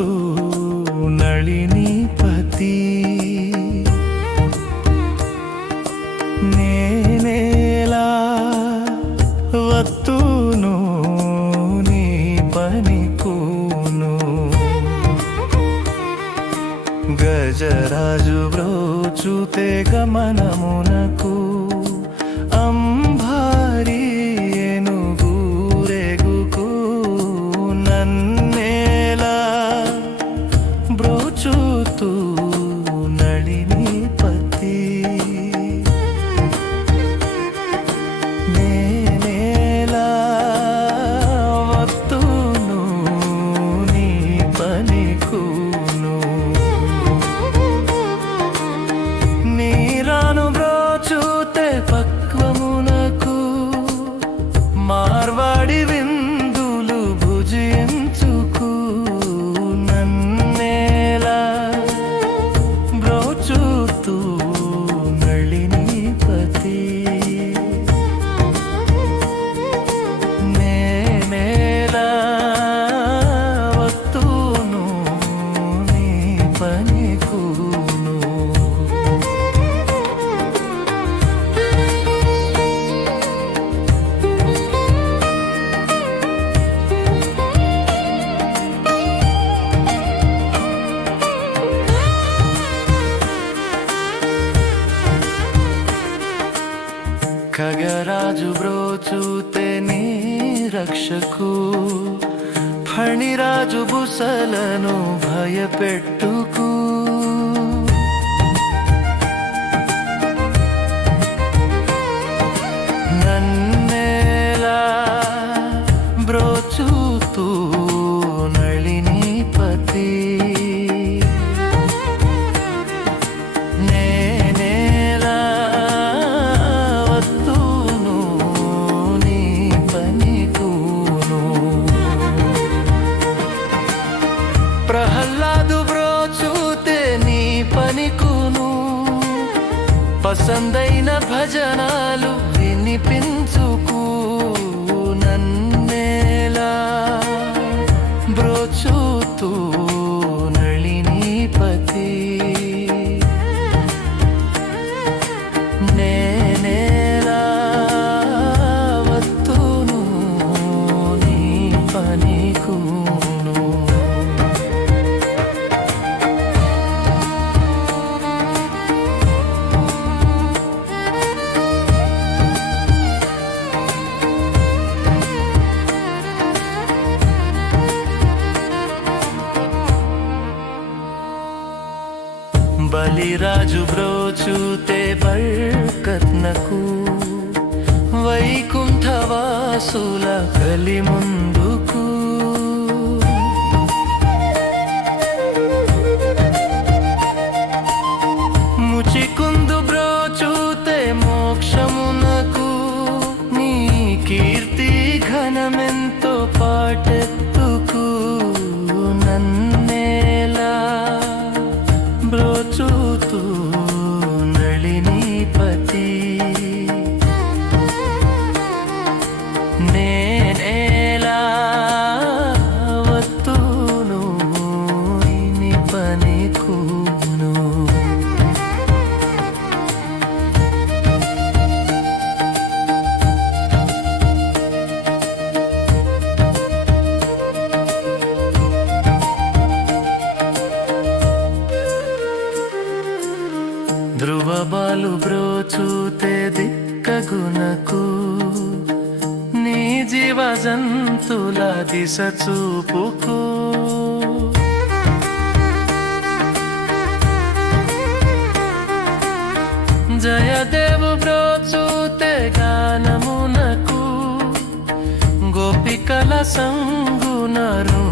తూ నళిని పతి. నేనేలా వత్తును నీ పనికును గజరాజు బ్రోచుతే గమనమునకు బ్రోచుతూ బ్రోచూతే నీ రక్షకు ఫణిరాజు బుసలను భయపెట్టుకు. పసందైన భజనాలు బలిరాజు బ్రోచూతే బల్కత్నకు వైకుంఠవాసుల కలి ముందు ధ్రువబాలు బ్రోచూతే దిక్కగునకు. నీ జీవ జంతుల దిశ చూపుకు. జయదేవు బ్రోచూతే గానమునకు. గోపికల సంగునరు